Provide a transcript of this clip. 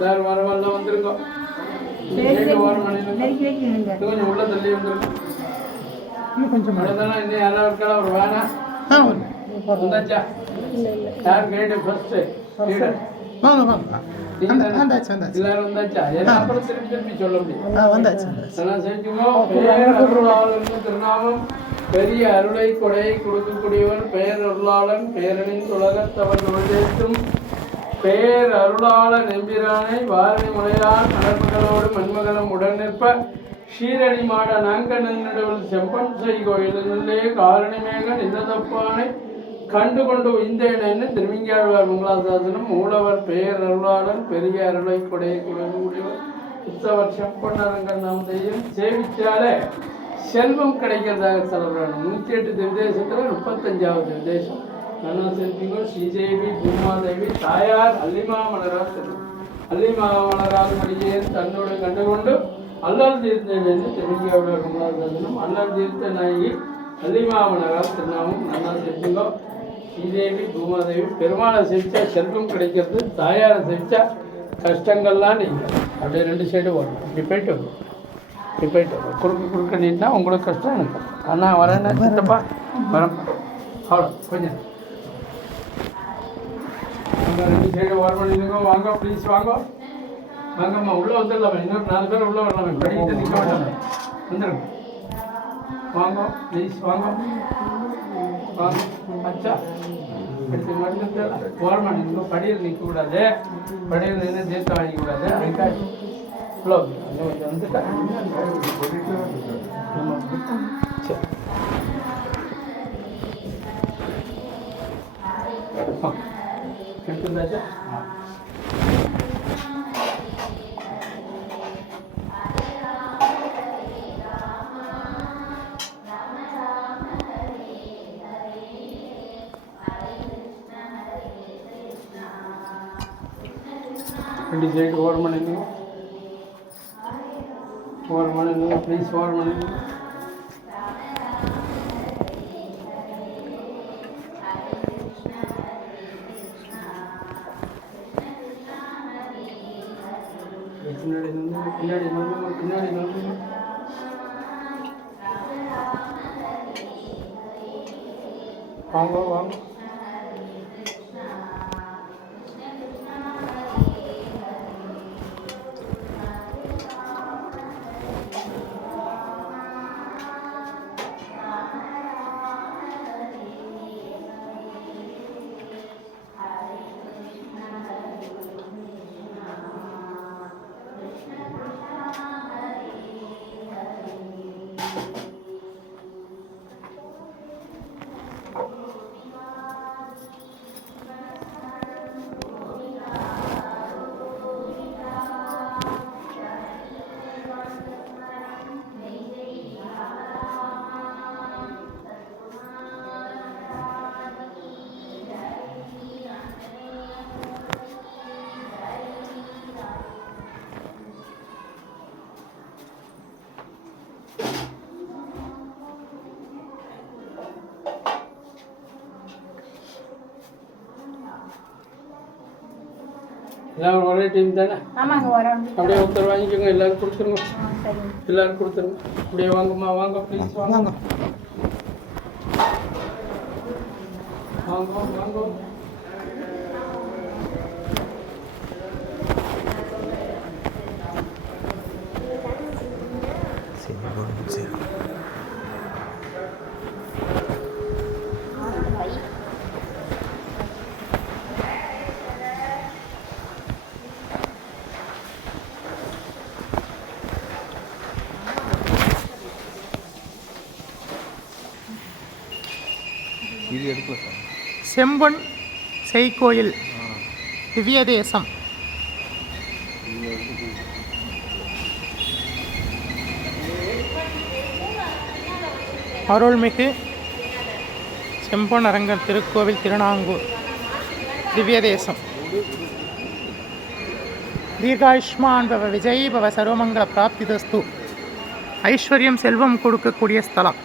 எல்லாரும் வர வரலாம் வந்துருங்க. கொஞ்சம் உள்ள தள்ளி கொஞ்சம் அவ்வளோதானே இன்னும் யாராவது இருக்கலாம் வந்தாச்சா? யார் வாங்க வாங்க எல்லாரும் வந்தாச்சா? ஏன்னா அப்புறம் திருப்பி திருப்பி சொல்ல முடியும். செஞ்சுக்கோ. திருநாமம். பெரிய அருளை கொடை கொடுக்கக்கூடியவர் பெயர் அருளாளன் பேரணின் உலகத்தவர் நுழையேற்றும் பெயர் அருளாள நெம்பிரானை வாரணி முனையார் மலர்மகளோடு மண்மகனம் உடன் நிற்ப ஷீரடி மாட நங்கநடுவில் செம்பன் செய் கோயிலிலே காரணிமேக நின்றதப்பானை கண்டு கொண்டு உய்ந்தேனென்னு திருவிங்காழ்வார் மங்களாசாசனம் மூலவர் பெயர் அருளாளன் பெரிய அருளை கொடை கொடுக்கக்கூடியவர் உற்சவர் செம்பொன்னரங்கன் நாம் செய்யும் சேவிச்சாலே செல்வம் கிடைக்கிறதாக சொல்கிறாங்க நூற்றி எட்டு திவ்தேசத்தில் முப்பத்தஞ்சாவது திவ்தேசம் நல்லா செல்விங்கோ ஸ்ரீதேவி பூமாதேவி தாயார் அல்லிமா மலரால் செல்வம் அல்லிமா மலரால் மடியேன் தன்னோடு கண்டுகொண்டு அல்லல் தீர்த்தேன் என்று திருவிங்காவோட குமராசாசனம் அல்லல் தீர்த்த நாயகி அல்லிமா மலரால் திருநாமம் நல்லா செல்விங்கோ ஸ்ரீதேவி பூமாதேவி பெருமாளை செவிச்சா செல்வம் கிடைக்கிறது தாயாரை செவிச்சா கஷ்டங்கள்லாம் நீங்கள் அப்படியே ரெண்டு சைடு வரும் இப்படி போயிட்டு வரும் இப்படி போயிட்டு வரும் குறுக்கு குறுக்க நின்னா உங்களுக்கு கஷ்டம் இருக்கும். அண்ணா வரேன்னு வரப்பா அவ்வளோ கொஞ்சம். அங்கே ரெண்டு சைடு ஓர் பண்ணிடுங்க வாங்க ப்ளீஸ் வாங்க. வாங்கம்மா உள்ளே வந்துடலாமே. இன்னொரு நாலு பேர் உள்ளே வரலாமே. படிக்கிட்டு நிற்க வேண்டாமே. வந்துடுங்க வாங்க ப்ளீஸ் வாங்க. வாங்க. அச்சா. அடுத்து படியில் நிற்கக்கூடாது படியில் நின்று தீர்த்தம் வாங்கிக்கூடாது அதுக்காக. இவ்வளோ வந்துட்டேன் சரி எடுத்துருந்தாச்சா ஆ ரெண்டு சைடு ஓரம் பண்ணிடுங்க ஓரம் பண்ணிடுங்க ப்ளீஸ் ஓரம் பின்னாடி நின்று பின்னாடி நின்று பின்னாடி நின்று வாங்க வாங்க எல்லாம் ஒரே டீம் தானே? ஆமாங்க வரோம் அப்படியே ஒருத்தர் வாங்கிக்கோங்க எல்லாரும் கொடுத்துருங்க. எல்லாரும் கொடுத்துருங்க. அப்படியே வாங்கம்மா வாங்க ப்ளீஸ் வாங்க. வாங்க வாங்க. வாங்க செம்பொன் செய்கோயில் திவ்ய தேசம் அருள்மிகு செம்பொன் அரங்கர் திருக்கோவில் திருநாங்கூர் திவ்ய தேசம் தீர்காயுஷ்மான் பவ விஜய் பவ சர்வமங்கல பிராப்திதஸ்து. ஐஸ்வர்யம் செல்வம் கொடுக்கக்கூடிய ஸ்தலம்.